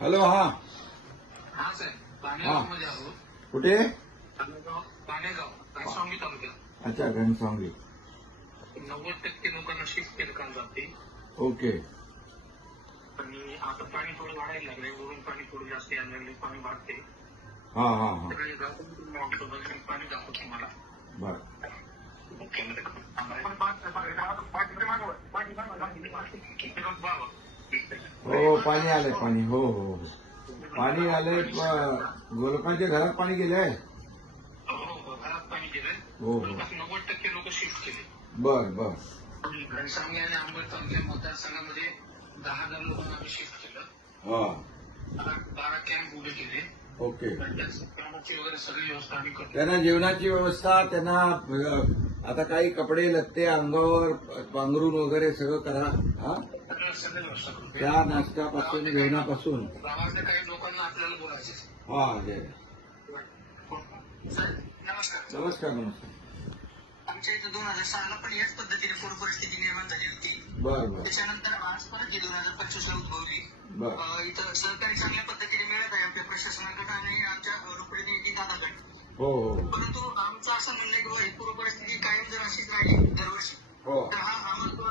Hello. हा हा साहेब, हा पाणेगावमध्ये आहोत. कुठे? पाणेगाव घनसावंगी तालुक्यात. अच्छा, घनसावंगी. 90% लोकांना शिफ्ट केलं काल रात्री. ओके. आणि आता पाणी थोडं वाढायला लागलंय. वरून पाणी थोडं जास्त यायला लागले. पाणी वाढते. हा हा हा. सकाळी गावातून पाणी दाखवतो तुम्हाला. बर. हो, पाणी आलंय. पाणी हो हो हो. पाणी आलंय. गोलकांच्या घरात पाणी गेलंय. हो, घरात पाणी गेलंय. हो हो. जवळपास 90% लोक शिफ्ट केले. बर बर. घनसावंगी आणि अंबड तालुक्या मतदारसंघामध्ये 10,000 लोकांना आम्ही शिफ्ट केलं. हा. 12 कॅम्प उभे केले. ओके. कामाची वगैरे सगळी व्यवस्था आम्ही करतो. त्यांना जेवणाची व्यवस्था, त्यांना आता काही कपडे लत्ते अंगावर पांघरून वगैरे सगळं करा. हा. सगळी व्यवस्था करतो. त्या नाश्त्यापासून जेवणापासून. गावातल्या काही लोकांना आपल्याला बोलायचे. हा जय. नमस्कार. नमस्कार नमस्कार. आमच्या इथं 2006ला पण याच पद्धतीने पूर परिस्थिती निर्माण झाली होती. बर बर. त्याच्यानंतर आज परत 2025 ला उद्भवली. बर. इथं सहकारी चांगल्या पद्धतीने मिळत आहे आमच्या प्रशासनाकडे आणि आमच्या लोकप्रतिनिधी दादाकडे. हो हो. परंतु आमचं असं म्हणणं आहे की बाबा ही पूर परिस्थिती कायम जर अशीच राहिली दरवर्षी, हो. तर हा आम्हाला जो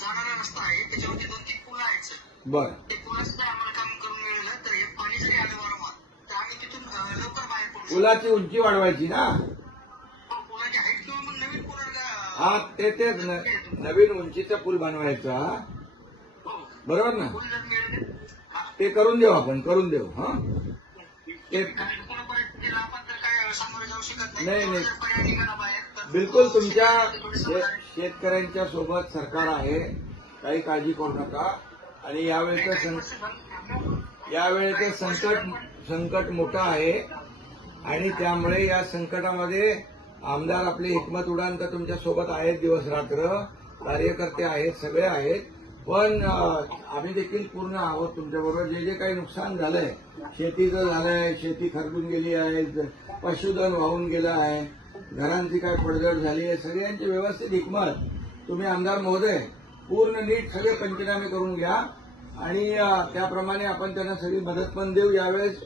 जाणारा रस्ता आहे त्याच्यावरती 2-3 पुलं आहेत सर. बर. ते पुलाचं जर आम्हाला काम करून मिळालं तर हे पाणी जरी आलं वारंवार तर आम्ही तिथून लवकर बाहेर पडू शकतो. पुलाची उंची वाढवायची ना. पुलाची हाईट किंवा मग नवीन पूल. हा ते नवीन उंचीचा पूल बनवायचा. बरोबर ना. पूल जर मिळालं ते करून देऊ, आपण करून देऊ. हा ते पूर्ण परिस्थितीला आपण तर काय सामोरे जाऊ शकत नाही नाही. जर पर्याय निघाला बाहेर तर बिलकुल तुमच्या शेतकऱ्यांच्या सोबत सरकार आहे. काही काळजी करू नका. आणि यावेळेचं संकट मोठं आहे आणि त्यामुळे या संकटामध्ये आमदार आपले हिकमत उडान तर तुमच्या सोबत आहेत दिवस रात्र. कार्यकर्ते आहेत, सगळे आहेत. पण आम्ही देखील पूर्ण आहोत तुमच्याबरोबर. जे जे काही नुकसान झालंय, शेतीचं झालंय, शेती खरडून गेली आहे, पशुधन वाहून गेलं आहे, घरांची काय पडझड झाली आहे, सगळ्यांची व्यवस्थित हिकमत तुम्ही आमदार महोदय पूर्ण नीट सगळे पंचनामे करून घ्या आणि त्याप्रमाणे आपण त्यांना सगळी मदत पण देऊ. यावेळेस